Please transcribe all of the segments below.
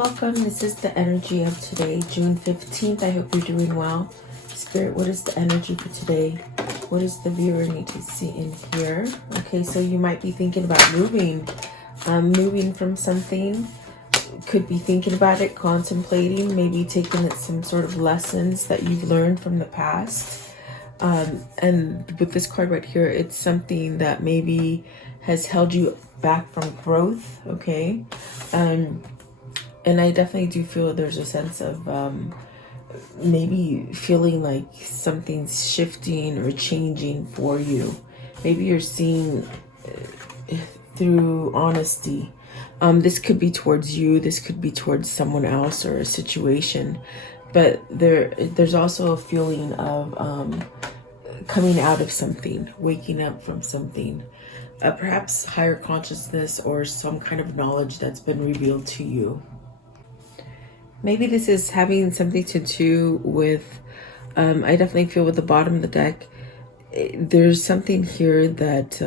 welcome. This is the energy of today, June 15th. I hope you're doing well. Spirit, what is the energy for today? What does the viewer need to see in here? Okay, so you might be thinking about moving from something. Could be thinking about it, contemplating, maybe taking some sort of lessons that you've learned from the past. And with this card right here, it's something that maybe has held you back from growth, okay? And I definitely do feel there's a sense of maybe feeling like something's shifting or changing for you. Maybe you're seeing through honesty. This could be towards you, this could be towards someone else or a situation, but there's also a feeling of coming out of something, waking up from something, perhaps higher consciousness or some kind of knowledge that's been revealed to you. Maybe this is having something to do with, I definitely feel with the bottom of the deck, there's something here that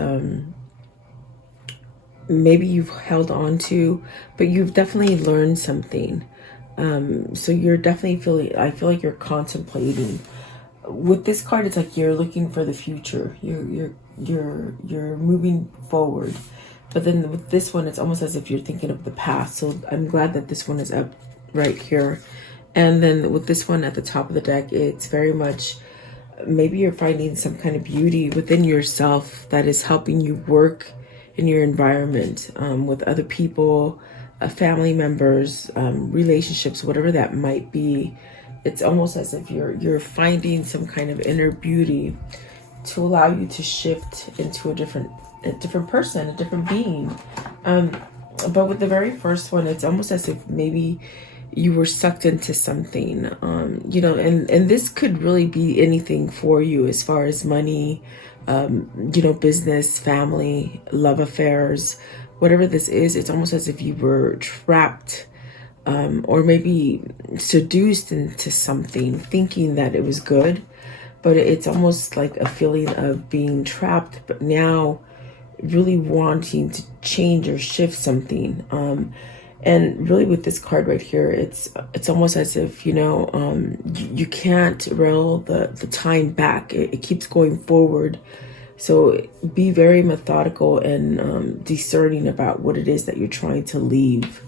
maybe you've held on to, but you've definitely learned something. So you're definitely feeling, I feel like you're contemplating. With this card, it's like you're looking for the future. You're moving forward. But then with this one, it's almost as if you're thinking of the past. So I'm glad that this one is up right here. And then with this one at the top of the deck, it's very much maybe you're finding some kind of beauty within yourself that is helping you work in your environment, with other people, family members, relationships, whatever that might be. It's almost as if you're finding some kind of inner beauty to allow you to shift into a different person, a different being. But with the very first one, it's almost as if maybe you were sucked into something, you know, and this could really be anything for you as far as money, you know, business, family, love affairs, whatever this is. It's almost as if you were trapped, or maybe seduced into something, thinking that it was good, but it's almost like a feeling of being trapped, but now really wanting to change or shift something. And really with this card right here, it's almost as if, you know, you can't reel the time back. It keeps going forward. So be very methodical and discerning about what it is that you're trying to leave.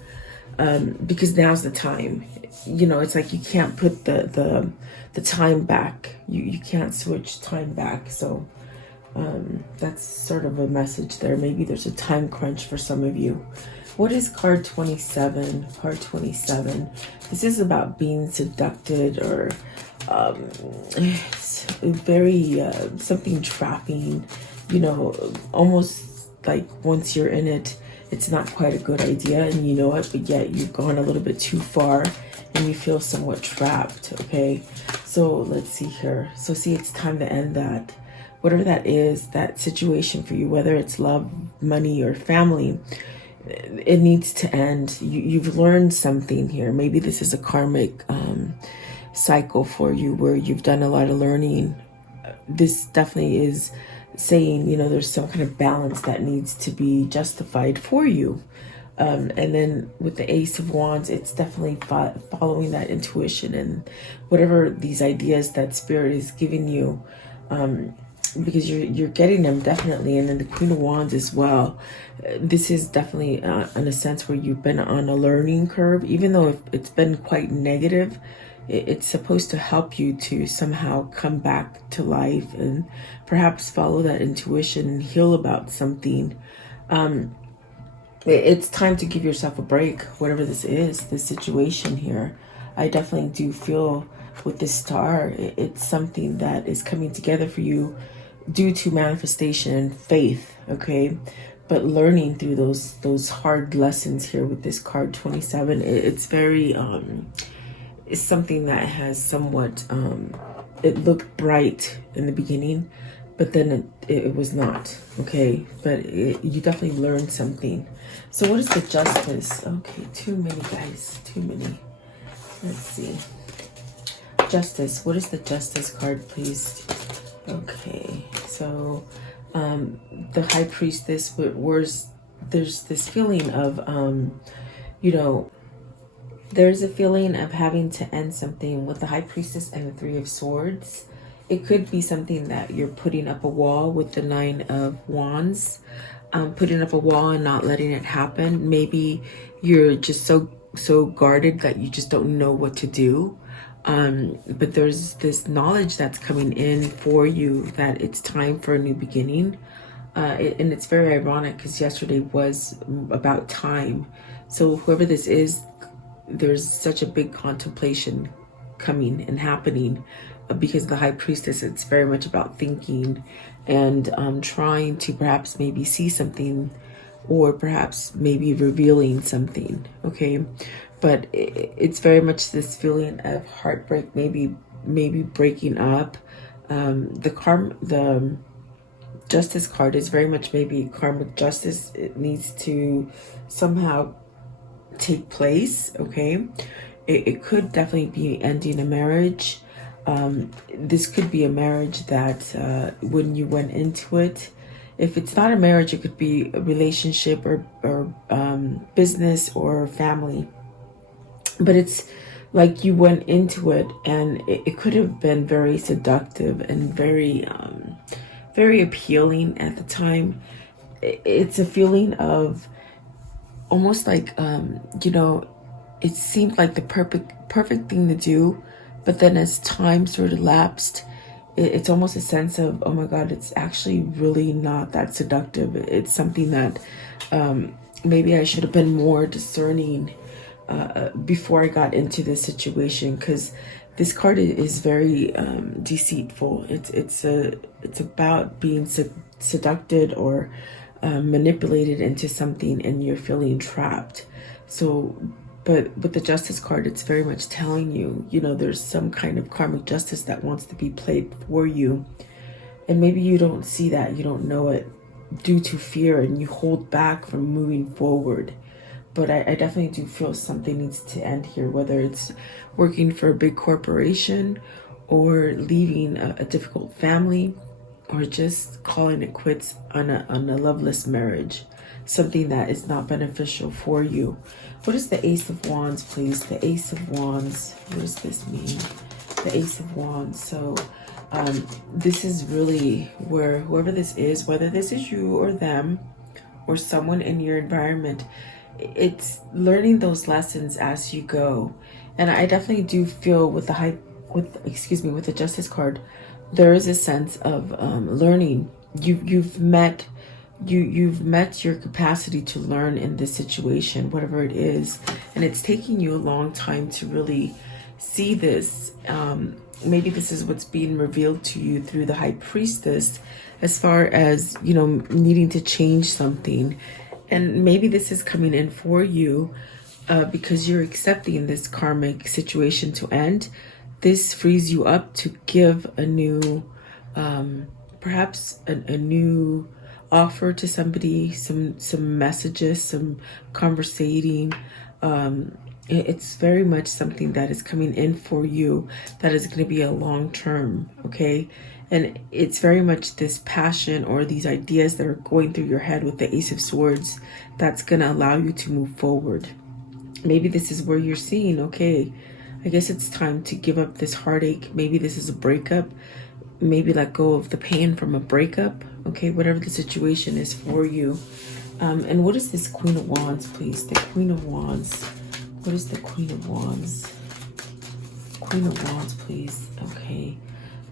Because now's the time. You know, it's like you can't put the time back. You can't switch time back. So that's sort of a message there. Maybe there's a time crunch for some of you. What is card 27? Card 27. This is about being seducted or very something trapping, you know, almost like once you're in it, it's not quite a good idea and you know it, but yet you've gone a little bit too far and you feel somewhat trapped, okay? So let's see here. So see, it's time to end that. Whatever that is, that situation for you, whether it's love, money, or family, it needs to end. You've learned something here. Maybe this is a karmic cycle for you where you've done a lot of learning. This definitely is saying, you know, there's some kind of balance that needs to be justified for you. And then with the Ace of Wands, it's definitely following that intuition and whatever these ideas that Spirit is giving you, because you're getting them definitely. And then the Queen of Wands as well. This is definitely in a sense where you've been on a learning curve, even though it's been quite negative. It's supposed to help you to somehow come back to life and perhaps follow that intuition and heal about something. It's time to give yourself a break, whatever this is, this situation here. I definitely do feel with this star, it's something that is coming together for you due to manifestation and faith, okay? But learning through those hard lessons here with this card 27, it's very, it's something that has somewhat, it looked bright in the beginning, but then it was not, okay? But you definitely learned something. So what is the Justice? Okay, too many, guys, too many. Let's see. Justice, what is the Justice card, please? Okay, so the High Priestess, there's this feeling of, you know, There's a feeling of having to end something with the High Priestess and the Three of Swords. It could be something that you're putting up a wall with the Nine of Wands, putting up a wall and not letting it happen. Maybe you're just so guarded that you just don't know what to do. But there's this knowledge that's coming in for you that it's time for a new beginning. And it's very ironic because yesterday was about time. So whoever this is, there's such a big contemplation coming and happening because the High Priestess, it's very much about thinking and trying to perhaps maybe see something, or perhaps maybe revealing something, okay? But it's very much this feeling of heartbreak, maybe breaking up. The Justice card is very much maybe karmic justice. It needs to somehow take place, okay? It could definitely be ending a marriage. This could be a marriage that when you went into it, if it's not a marriage, it could be a relationship or business or family. But it's like you went into it and it could have been very seductive and very appealing at the time. It's a feeling of almost like, it seemed like the perfect thing to do. But then as time sort of lapsed, it's almost a sense of, oh my God, it's actually really not that seductive. It's something that maybe I should have been more discerning before I got into this situation, because this card is very deceitful. It's about being seduced or manipulated into something, and you're feeling trapped. So, but with the Justice card, it's very much telling you, there's some kind of karmic justice that wants to be played for you. And maybe you don't see that, you don't know it due to fear, and you hold back from moving forward. But I definitely do feel something needs to end here, whether it's working for a big corporation or leaving a difficult family, or just calling it quits on a loveless marriage, something that is not beneficial for you. What is the Ace of Wands, please? The Ace of Wands. What does this mean? The Ace of Wands. So this is really where whoever this is, whether this is you or them or someone in your environment, it's learning those lessons as you go. And I definitely do feel with the Justice card, there is a sense of learning. You've met your capacity to learn in this situation, whatever it is, and it's taking you a long time to really see this. Maybe this is what's being revealed to you through the High Priestess, as far as needing to change something. And maybe this is coming in for you because you're accepting this karmic situation to end. This frees you up to give a new, perhaps a new offer to somebody, some messages, some conversating. It's very much something that is coming in for you that is going to be a long term, okay? And it's very much this passion or these ideas that are going through your head with the Ace of Swords that's going to allow you to move forward. Maybe this is where you're seeing, okay, I guess it's time to give up this heartache. Maybe this is a breakup. Maybe let go of the pain from a breakup. Okay, whatever the situation is for you. And what is this Queen of Wands, please? The Queen of Wands. What is the Queen of Wands? Queen of Wands, please. Okay.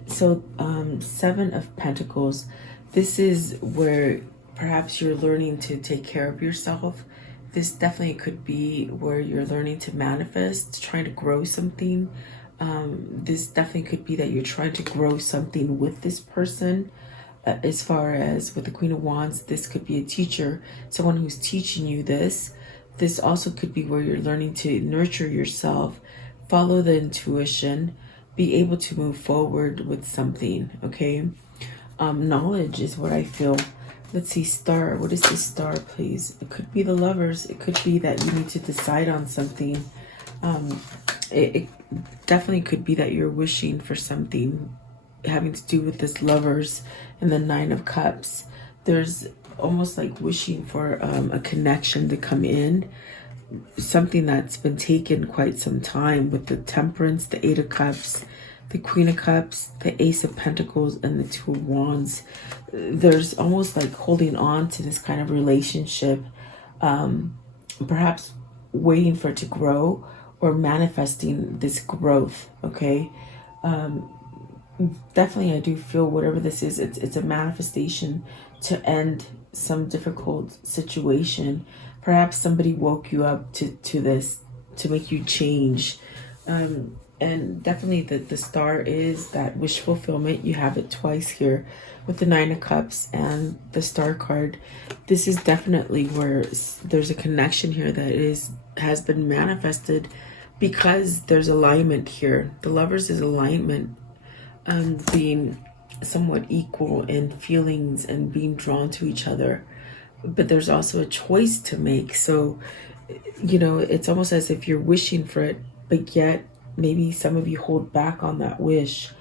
So, Seven of Pentacles. This is where perhaps you're learning to take care of yourself. This definitely could be where you're learning to manifest, trying to grow something. This definitely could be that you're trying to grow something with this person. As far as with the Queen of Wands, this could be a teacher, someone who's teaching you this. This also could be where you're learning to nurture yourself, follow the intuition, be able to move forward with something, okay? Knowledge is what I feel. Let's see, Star. What is the Star, please? It could be the Lovers. It could be that you need to decide on something. It definitely could be that you're wishing for something having to do with this Lovers and the Nine of Cups. There's almost like wishing for a connection to come in. something that's been taken quite some time, with the Temperance, the Eight of Cups, the Queen of Cups, the Ace of Pentacles, and the Two of Wands. There's almost like holding on to this kind of relationship, perhaps waiting for it to grow or manifesting this growth, okay? Definitely I do feel whatever this is, it's a manifestation to end some difficult situation. Perhaps somebody woke you up to this, to make you change. And definitely the star is that wish fulfillment. You have it twice here with the Nine of Cups and the Star card. This is definitely where there's a connection here that has been manifested because there's alignment here. The Lovers is alignment, being somewhat equal in feelings and being drawn to each other. But there's also a choice to make. So, you know, it's almost as if you're wishing for it, but yet maybe some of you hold back on that wish,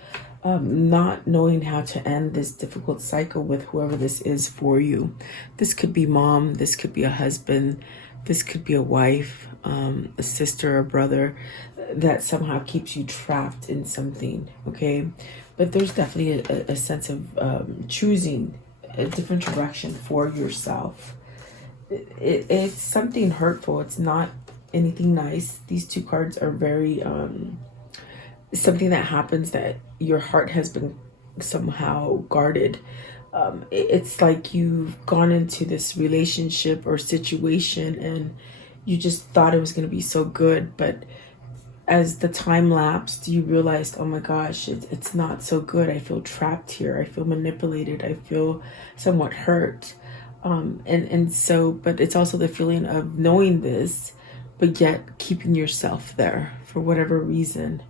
not knowing how to end this difficult cycle with whoever this is for you. This could be mom, this could be a husband, this could be a wife, a sister, a brother, that somehow keeps you trapped in something, okay? But there's definitely a sense of choosing a different direction for yourself. It's something hurtful. It's not anything nice. These two cards are very something that happens that your heart has been somehow guarded. It's like you've gone into this relationship or situation and you just thought it was going to be so good, but as the time lapsed, you realized, oh my gosh, it's not so good. I feel trapped here. I feel manipulated. I feel somewhat hurt. And so, but it's also the feeling of knowing this, but yet keeping yourself there for whatever reason.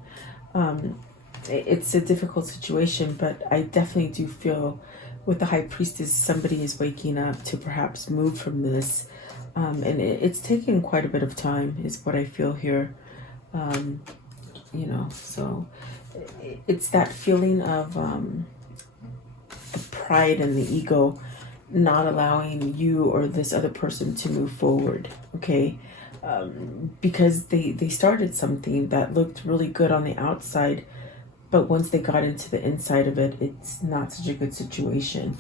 It's a difficult situation, but I definitely do feel with the High Priestess, somebody is waking up to perhaps move from this. And it's taken quite a bit of time is what I feel here. You know, so it's that feeling of the pride and the ego not allowing you or this other person to move forward, okay? Because they started something that looked really good on the outside, but once they got into the inside of it, it's not such a good situation.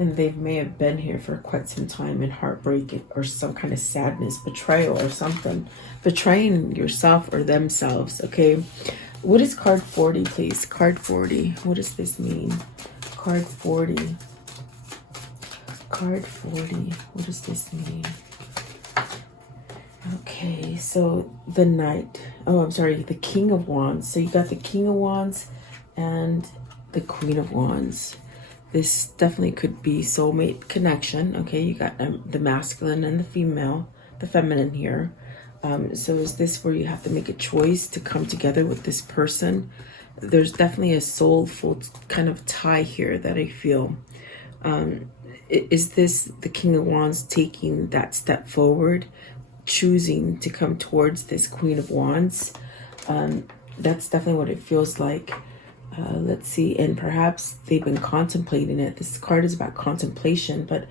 And they may have been here for quite some time in heartbreak or some kind of sadness, betrayal or something. Betraying yourself or themselves, okay? What is card 40, please? Card 40. What does this mean? Card 40. Card 40. What does this mean? Okay, so the Knight. Oh, I'm sorry, the King of Wands. So you got the King of Wands and the Queen of Wands. This definitely could be soulmate connection. Okay, you got the masculine and the female, the feminine here. So is this where you have to make a choice to come together with this person? There's definitely a soulful kind of tie here that I feel. Is this the King of Wands taking that step forward, choosing to come towards this Queen of Wands? That's definitely what it feels like. Let's see, and perhaps they've been contemplating it. This card is about contemplation, but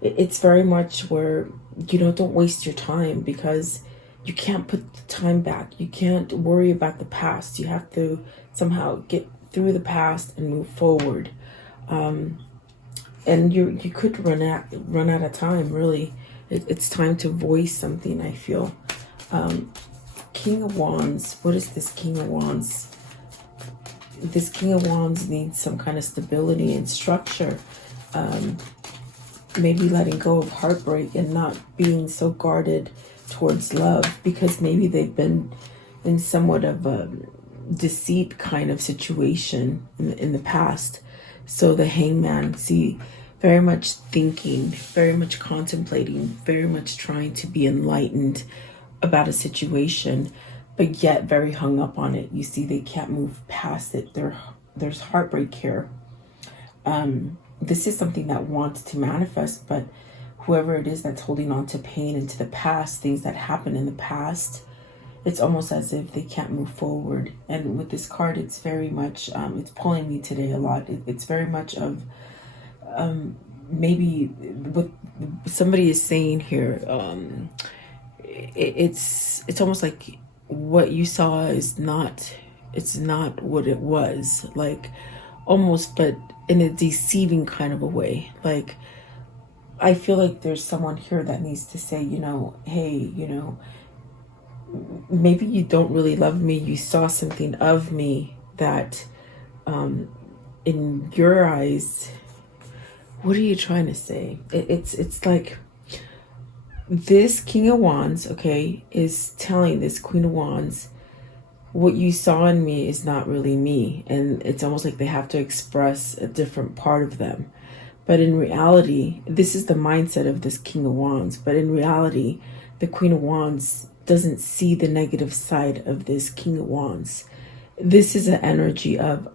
it's very much where, you know, don't waste your time, because you can't put the time back. You can't worry about the past. You have to somehow get through the past and move forward. And you could run out of time, really. It's time to voice something, I feel. King of Wands. What is this King of Wands? This King of Wands needs some kind of stability and structure. Maybe letting go of heartbreak and not being so guarded towards love, because maybe they've been in somewhat of a deceit kind of situation in the past. So the Hangman, see, very much thinking, very much contemplating, very much trying to be enlightened about a situation, but yet very hung up on it. You see, they can't move past it. There's heartbreak here. This is something that wants to manifest, but whoever it is that's holding on to pain and to the past, things that happened in the past, it's almost as if they can't move forward. And with this card, it's very much, it's pulling me today a lot. It's very much of maybe what somebody is saying here. it's almost like what you saw is not, it's not what it was, like almost, but in a deceiving kind of a way. Like, I feel like there's someone here that needs to say, you know, hey, you know, maybe you don't really love me. You saw something of me that, in your eyes, what are you trying to say? It's like this King of Wands, okay, is telling this Queen of Wands, what you saw in me is not really me. And it's almost like they have to express a different part of them. But in reality, this is the mindset of this King of Wands. But in reality, the Queen of Wands doesn't see the negative side of this King of Wands. This is an energy of,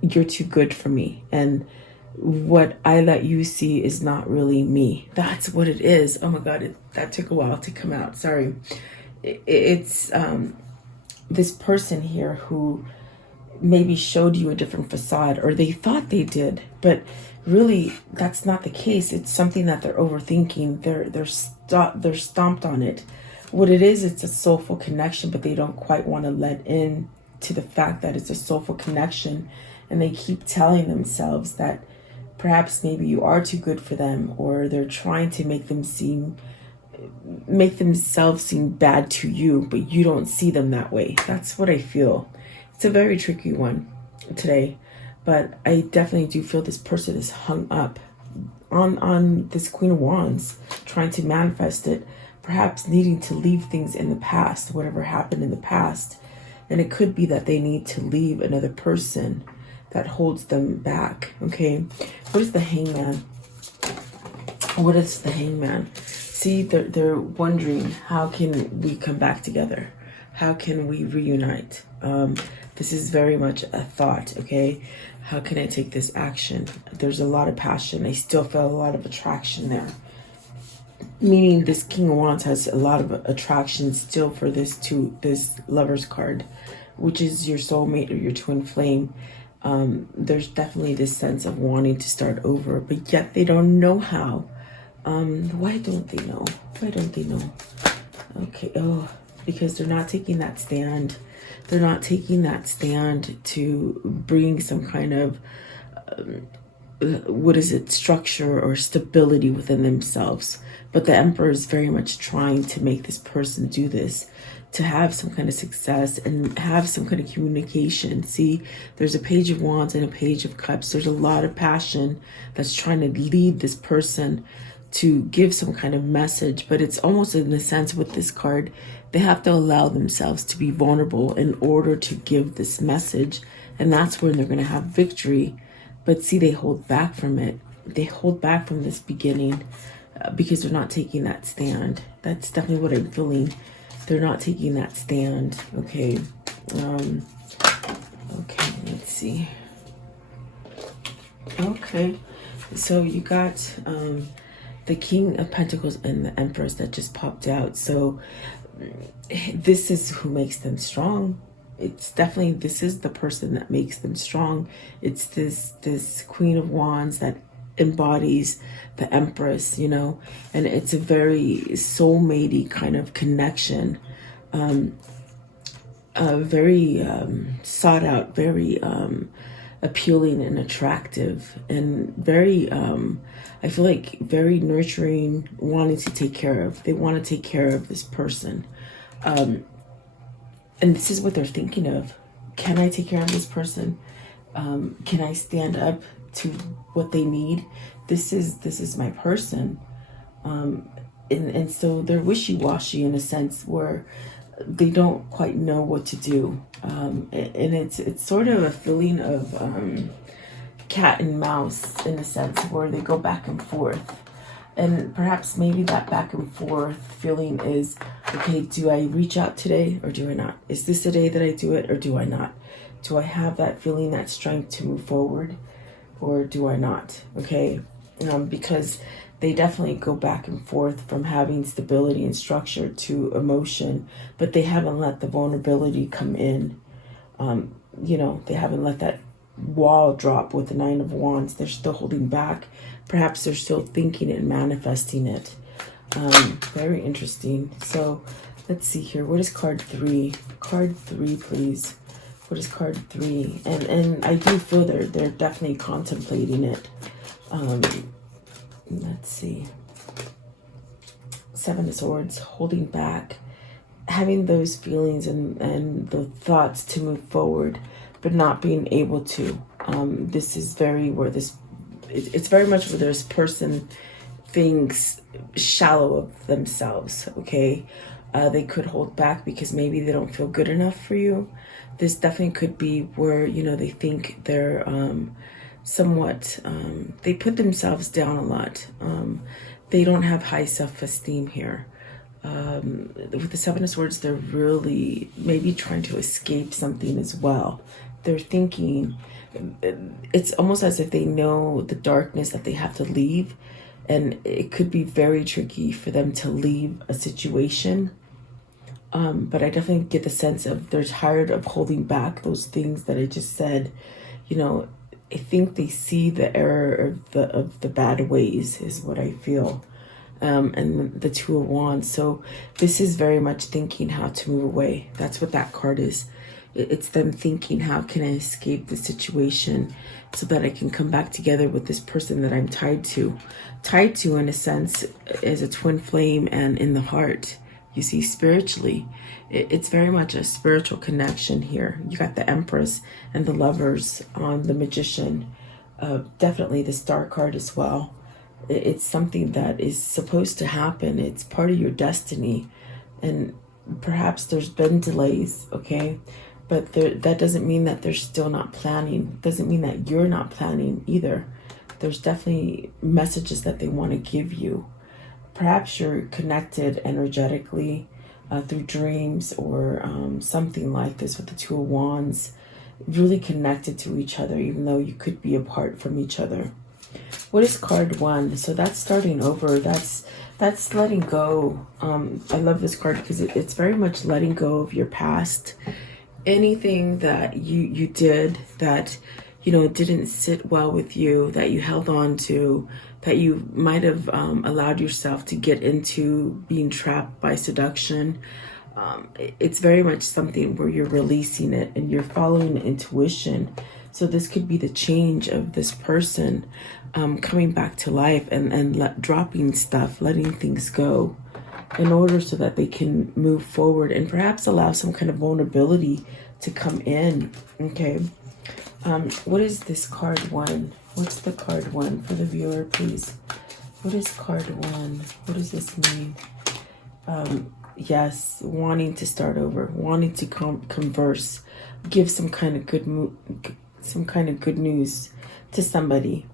you're too good for me. And what I let you see is not really me. That's what it is. Oh my God, that took a while to come out. Sorry. It's this person here who maybe showed you a different facade, or they thought they did, but really that's not the case. It's something that they're overthinking. They're stomped on it. What it is, it's a soulful connection, but they don't quite want to let in to the fact that it's a soulful connection, and they keep telling themselves that perhaps maybe you are too good for them, or they're trying to make themselves seem bad to you, but you don't see them that way. That's what I feel. It's a very tricky one today, but I definitely do feel this person is hung up on this Queen of Wands, trying to manifest it, perhaps needing to leave things in the past, whatever happened in the past. And it could be that they need to leave another person that holds them back. Okay, what is the Hangman? What is the Hangman? See, they're wondering, how can we come back together? How can we reunite? This is very much a thought, okay? How can I take this action? There's a lot of passion. I still feel a lot of attraction there. Meaning this King of Wands has a lot of attraction still for this Lover's card, which is your soulmate or your twin flame. There's definitely this sense of wanting to start over, but yet they don't know how. Why don't they know? Why don't they know? Okay, because they're not taking that stand. They're not taking that stand to bring some kind of, structure or stability within themselves. But the Emperor is very much trying to make this person do this, to have some kind of success and have some kind of communication. See, there's a Page of Wands and a Page of Cups. There's a lot of passion that's trying to lead this person to give some kind of message, but it's almost in a sense with this card, they have to allow themselves to be vulnerable in order to give this message, and that's when they're going to have victory. But see, they hold back from it. They hold back from this beginning because they're not taking that stand. That's definitely what I'm feeling. They're not taking that stand. Okay. Okay, let's see. Okay, so you got the King of Pentacles and the Empress that just popped out. So this is who makes them strong. It's definitely, this is the person that makes them strong. It's this Queen of Wands that embodies the Empress, you know, and it's a very soulmatey kind of connection. Very sought out, very appealing and attractive, and very I feel like very nurturing, wanting to take care of. They want to take care of this person, and this is what they're thinking of. Can I take care of this person? Can I stand up to what they need? This is my person, and so they're wishy-washy in a sense where they don't quite know what to do, and it's sort of a feeling of cat and mouse in a sense where they go back and forth. And perhaps maybe that back and forth feeling is, okay, do I reach out today or do I not? Is this the day that I do it or do I not? Do I have that feeling, that strength to move forward or do I not? Okay, because they definitely go back and forth from having stability and structure to emotion, but they haven't let the vulnerability come in. You know, they haven't let that wall drop with the Nine of Wands. They're still holding back. Perhaps they're still thinking and manifesting it. Very interesting. So let's see here. What is card 3? Card 3, please. What is card 3? And I do feel they're definitely contemplating it. Let's see. 7 of Swords, holding back, having those feelings and the thoughts to move forward, but not being able to. This is very where it's very much where this person thinks shallow of themselves, okay? They could hold back because maybe they don't feel good enough for you. This definitely could be where, you know, they think they're somewhat, they put themselves down a lot. They don't have high self-esteem here. With the 7 of Swords, they're really maybe trying to escape something as well. They're thinking, it's almost as if they know the darkness that they have to leave, and it could be very tricky for them to leave a situation. But I definitely get the sense of they're tired of holding back those things that I just said. You know, I think they see the error of the bad ways is what I feel. And the 2 of Wands. So this is very much thinking how to move away. That's what that card is. It's them thinking, how can I escape the situation so that I can come back together with this person that I'm tied to. Tied to, in a sense, as a twin flame and in the heart. You see, spiritually, it's very much a spiritual connection here. You got the Empress and the Lovers on the Magician. Definitely the Star card as well. It's something that is supposed to happen. It's part of your destiny. And perhaps there's been delays, okay? But that doesn't mean that they're still not planning. Doesn't mean that you're not planning either. There's definitely messages that they want to give you. Perhaps you're connected energetically through dreams or something like this with the 2 of Wands. Really connected to each other, even though you could be apart from each other. What is card 1? So that's starting over. That's letting go. I love this card because it's very much letting go of your past. Anything that you did that, you know, didn't sit well with you, that you held on to, that you might have allowed yourself to get into being trapped by seduction. It's very much something where you're releasing it and you're following intuition. So this could be the change of this person coming back to life and dropping stuff, letting things go in order so that they can move forward and perhaps allow some kind of vulnerability to come in. Okay. What is this card 1? What's the card 1 for the viewer, please? What is card 1? What does this mean? Yes, wanting to start over, wanting to converse, give some kind of good news to somebody.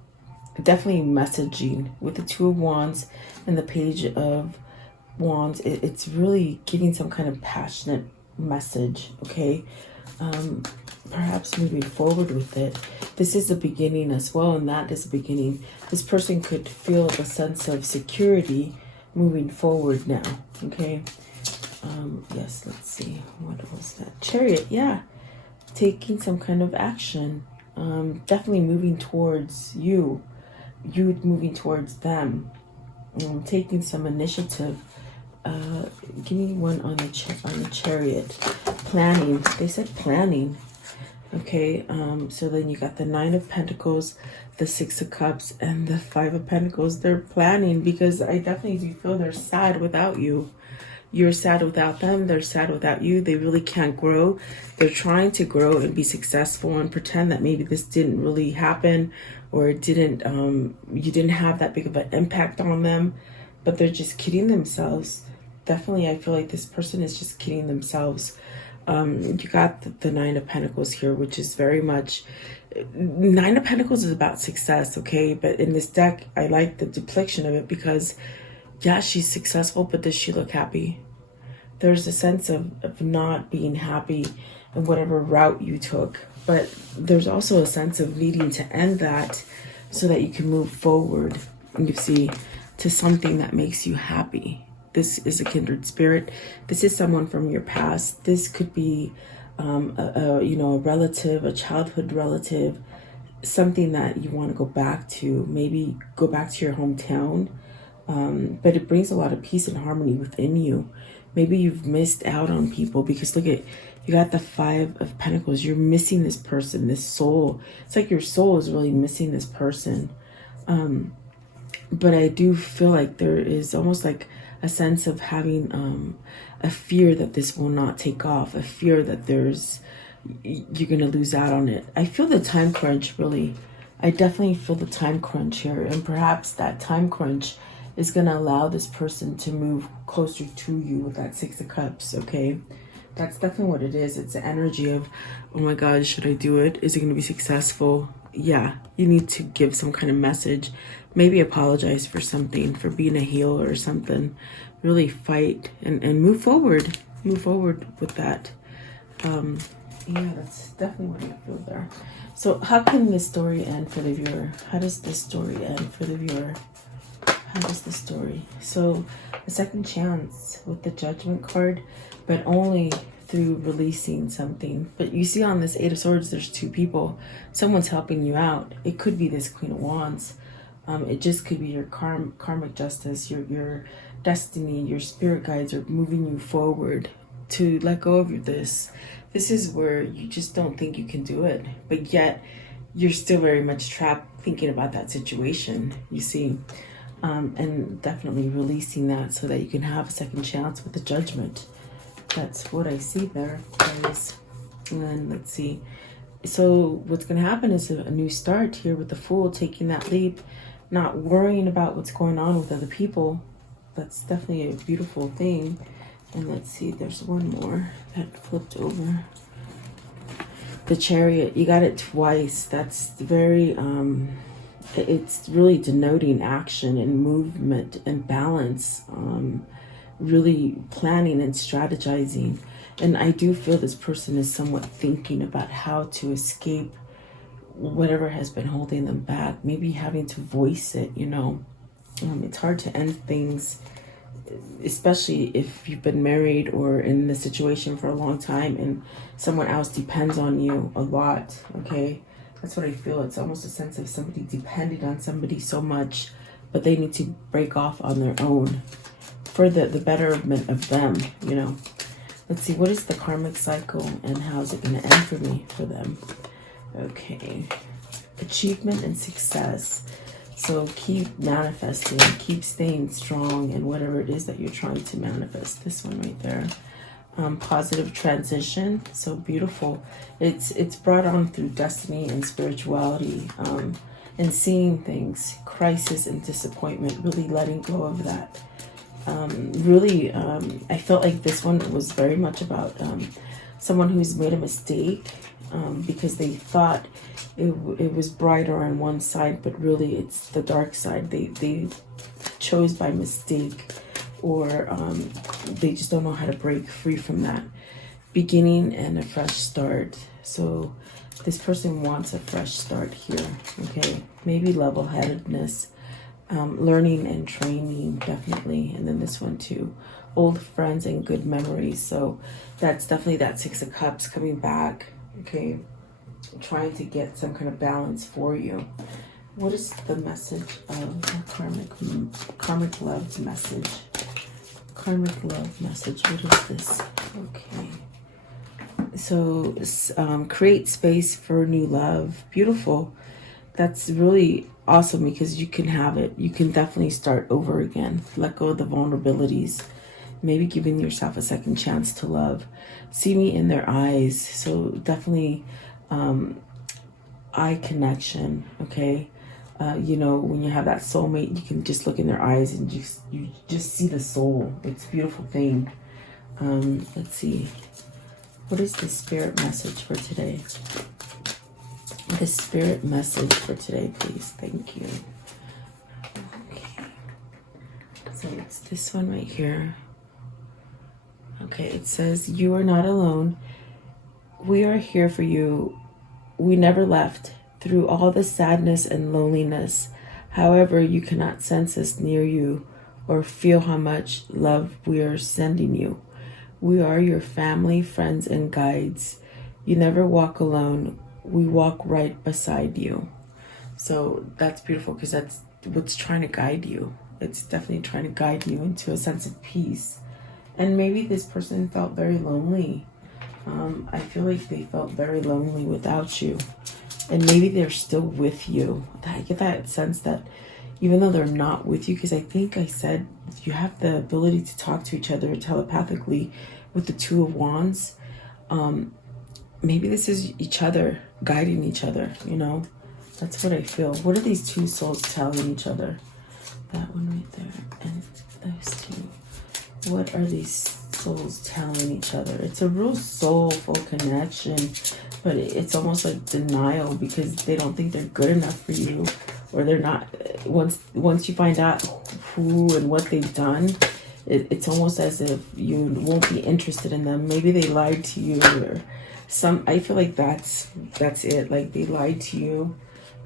Definitely messaging with the 2 of Wands and the Page of Wands. It's really giving some kind of passionate message. Okay. Perhaps moving forward with it. This is the beginning as well, and that is the beginning. This person could feel a sense of security moving forward now. Okay. Yes, let's see. What was that? Chariot, yeah. Taking some kind of action. Definitely moving towards you. You moving towards them. Taking some initiative. Give me one on the Chariot. Planning. They said planning. Okay, so then you got the 9 of Pentacles, the 6 of Cups, and the 5 of Pentacles. They're planning because I definitely do feel they're sad without you. You're sad without them. They're sad without you. They really can't grow. They're trying to grow and be successful and pretend that maybe this didn't really happen, or it didn't, you didn't have that big of an impact on them, but they're just kidding themselves. Definitely, I feel like this person is just kidding themselves. You got the 9 of Pentacles here, which is very much, 9 of Pentacles is about success, okay? But in this deck, I like the depiction of it because, yeah, she's successful, but does she look happy? There's a sense of not being happy in whatever route you took. But there's also a sense of needing to end that so that you can move forward, you see, to something that makes you happy. This is a kindred spirit. This is someone from your past. This could be, a relative, a childhood relative, something that you want to go back to. Maybe go back to your hometown, But it brings a lot of peace and harmony within you. Maybe you've missed out on people because look at, you got the 5 of Pentacles. You're missing this person, this soul. It's like your soul is really missing this person. But I do feel like there is almost like a sense of having a fear that this will not take off, a fear that you're going to lose out on it. I feel the time crunch, really. I definitely feel the time crunch here. And perhaps that time crunch is going to allow this person to move closer to you with that 6 of Cups, okay? That's definitely what it is. It's the energy of, oh my God, should I do it? Is it going to be successful? Yeah, you need to give some kind of message. Maybe apologize for something, for being a heel or something. Really fight and move forward. Move forward with that. Yeah, that's definitely what I feel there. So how can this story end for the viewer? How does this story end for the viewer? How does the story? So a second chance with the Judgment card, but only through releasing something. But you see on this 8 of Swords, there's 2 people. Someone's helping you out. It could be this Queen of Wands. It just could be your karmic justice, your destiny, your spirit guides are moving you forward to let go of this. This is where you just don't think you can do it, but yet you're still very much trapped thinking about that situation, you see. And definitely releasing that so that you can have a second chance with the Judgment. That's what I see there, guys. And then let's see. So what's going to happen is a new start here with the Fool, taking that leap, not worrying about what's going on with other people. That's definitely a beautiful thing. And let's see, there's one more that flipped over. The Chariot, you got it twice. That's very, it's really denoting action and movement and balance. Really planning and strategizing. And I do feel this person is somewhat thinking about how to escape whatever has been holding them back. Maybe having to voice it, you know. It's hard to end things, especially if you've been married or in the situation for a long time and someone else depends on you a lot, okay? That's what I feel. It's almost a sense of somebody depending on somebody so much, but they need to break off on their own for the betterment of them, you know. Let's see, what is the karmic cycle and how is it going to end for me, for them? Okay. Achievement and success. So keep manifesting, keep staying strong in whatever it is that you're trying to manifest. This one right there. Positive transition. So beautiful. It's brought on through destiny and spirituality, and seeing things, crisis and disappointment, really letting go of that. I felt like this one was very much about someone who's made a mistake, because they thought it was brighter on one side, but really it's the dark side. They chose by mistake, or they just don't know how to break free from that. Beginning and a fresh start. So this person wants a fresh start here, okay? Maybe level-headedness, learning and training, definitely. And then this one too, old friends and good memories. So that's definitely that 6 of Cups coming back, okay? Trying to get some kind of balance for you. What is the message of the karmic love message? Karmic love message. What is this? Okay. So create space for new love. Beautiful. That's really awesome because you can have it. You can definitely start over again. Let go of the vulnerabilities. Maybe giving yourself a second chance to love. See me in their eyes. So definitely eye connection, okay? You know, when you have that soulmate, you can just look in their eyes and you just see the soul. It's a beautiful thing. Let's see. What is the spirit message for today? The spirit message for today, please. Thank you. Okay. So it's this one right here. Okay, it says, you are not alone. We are here for you. We never left through all the sadness and loneliness. However, you cannot sense us near you or feel how much love we are sending you. We are your family, friends, and guides. You never walk alone. We walk right beside you. So that's beautiful because that's what's trying to guide you. It's definitely trying to guide you into a sense of peace. And maybe this person felt very lonely. I feel like they felt very lonely without you. And maybe they're still with you. I get that sense that even though they're not with you, because I think I said you have the ability to talk to each other telepathically with the Two of Wands. Maybe this is each other guiding each other, you know? That's what I feel. What are these two souls telling each other? That one right there and those two. What are these souls telling each other? It's a real soulful connection, but it's almost like denial because they don't think they're good enough for you, or they're not. Once you find out who and what they've done, it's almost as if you won't be interested in them. Maybe they lied to you, or I feel like that's it. Like they lied to you,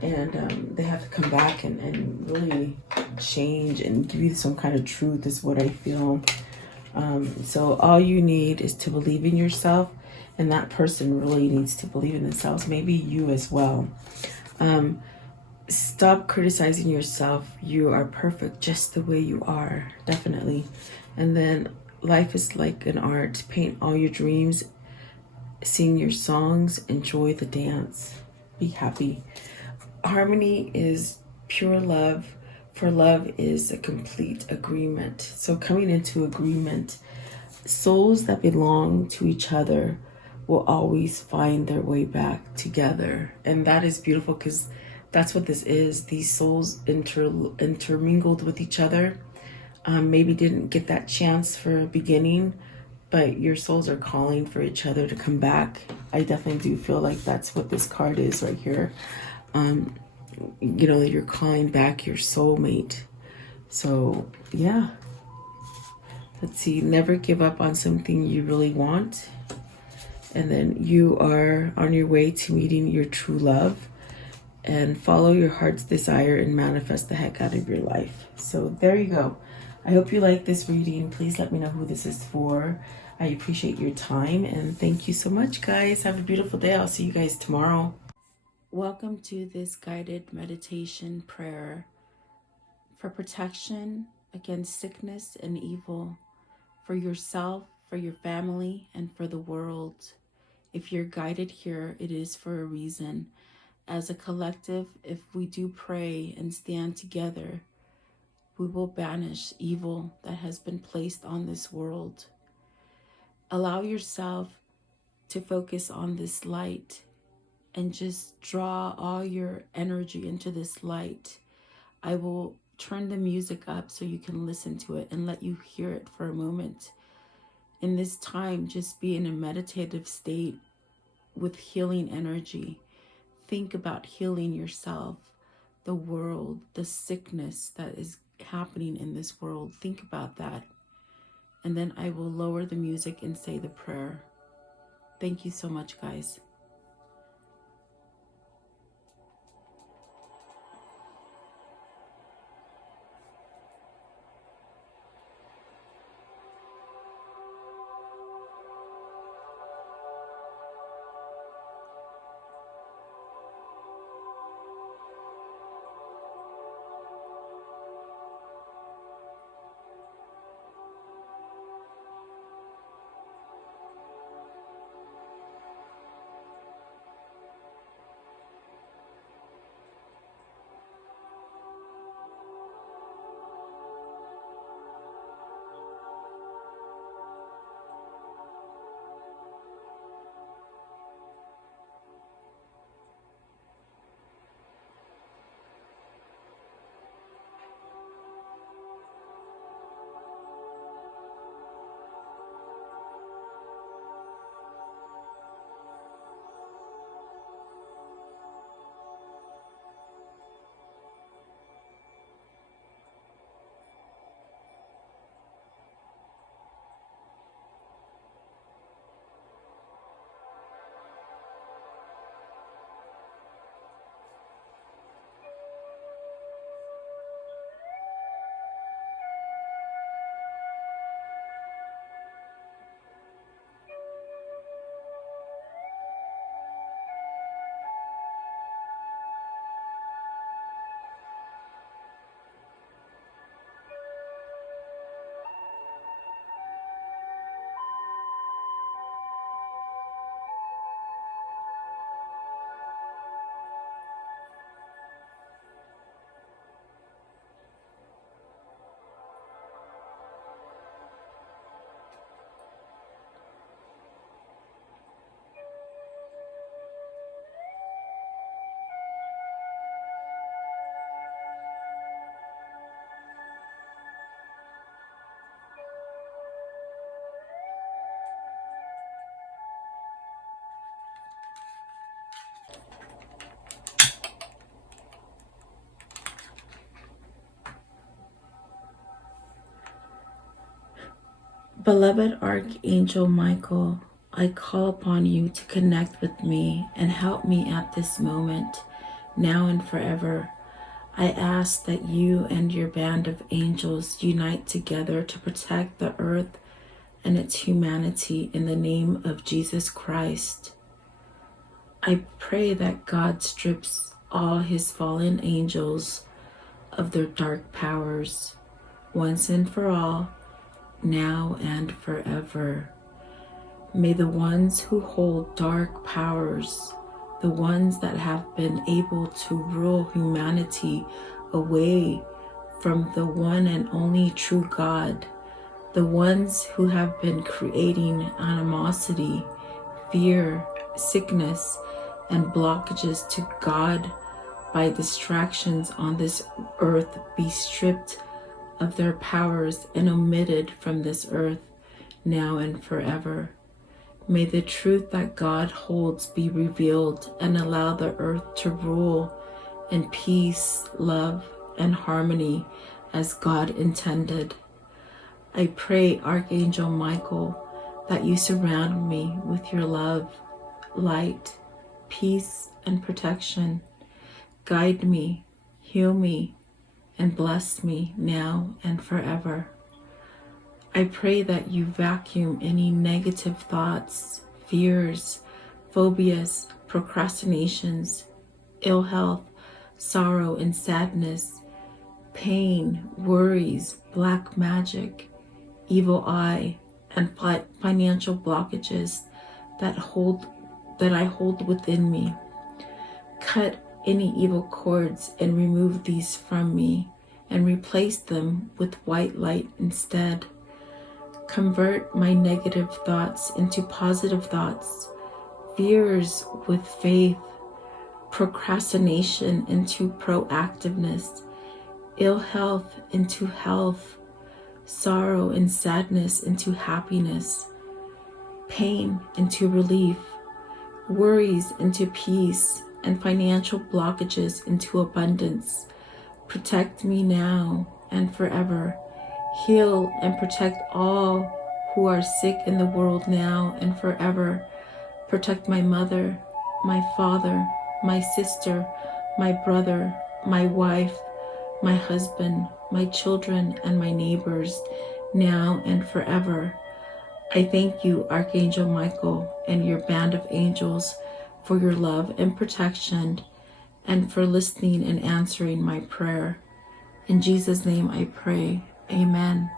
and they have to come back and really change and give you some kind of truth is what I feel. So all you need is to believe in yourself, and that person really needs to believe in themselves, maybe you as well. Stop criticizing yourself. You are perfect just the way you are, definitely. And then life is like an art. Paint all your dreams, sing your songs, enjoy the dance, be happy. Harmony is pure love, for love is a complete agreement. So coming into agreement, souls that belong to each other will always find their way back together. And that is beautiful because that's what this is. These souls intermingled with each other. Maybe didn't get that chance for a beginning, but your souls are calling for each other to come back. I definitely do feel like that's what this card is right here. You know, you're calling back your soulmate. So yeah, let's see. Never give up on something you really want. And then you are on your way to meeting your true love, and follow your heart's desire and manifest the heck out of your life. So there you go. I hope you like this reading. Please let me know who this is for. I appreciate your time, and thank you so much, guys. Have a beautiful day. I'll see you guys tomorrow. Welcome to this guided meditation prayer for protection against sickness and evil, for yourself, for your family, and for the world. If you're guided here, it is for a reason. As a collective, if we do pray and stand together, we will banish evil that has been placed on this world. Allow yourself to focus on this light and just draw all your energy into this light. I will turn the music up so you can listen to it and let you hear it for a moment. In this time, just be in a meditative state with healing energy. Think about healing yourself, the world, the sickness that is happening in this world. Think about that. And then I will lower the music and say the prayer. Thank you so much, guys. Beloved Archangel Michael, I call upon you to connect with me and help me at this moment, now and forever. I ask that you and your band of angels unite together to protect the earth and its humanity in the name of Jesus Christ. I pray that God strips all his fallen angels of their dark powers, once and for all, now and forever. May the ones who hold dark powers, the ones that have been able to rule humanity away from the one and only true God, the ones who have been creating animosity, fear, sickness, and blockages to God by distractions on this earth, be stripped of their powers and omitted from this earth, now and forever. May the truth that God holds be revealed and allow the earth to rule in peace, love, and harmony as God intended. I pray, Archangel Michael, that you surround me with your love, light, peace, and protection. Guide me, heal me, and bless me now and forever. I pray that you vacuum any negative thoughts, fears, phobias, procrastinations, ill health, sorrow and sadness, pain, worries, black magic, evil eye, and financial blockages that I hold within me. Cut any evil cords and remove these from me and replace them with white light instead. Convert my negative thoughts into positive thoughts, fears with faith, procrastination into proactiveness, ill health into health, sorrow and sadness into happiness, pain into relief, worries into peace, and financial blockages into abundance. Protect me now and forever. Heal and protect all who are sick in the world now and forever. Protect my mother, my father, my sister, my brother, my wife, my husband, my children, and my neighbors now and forever. I thank you, Archangel Michael, and your band of angels for your love and protection and for listening and answering my prayer. In Jesus' name I pray. Amen.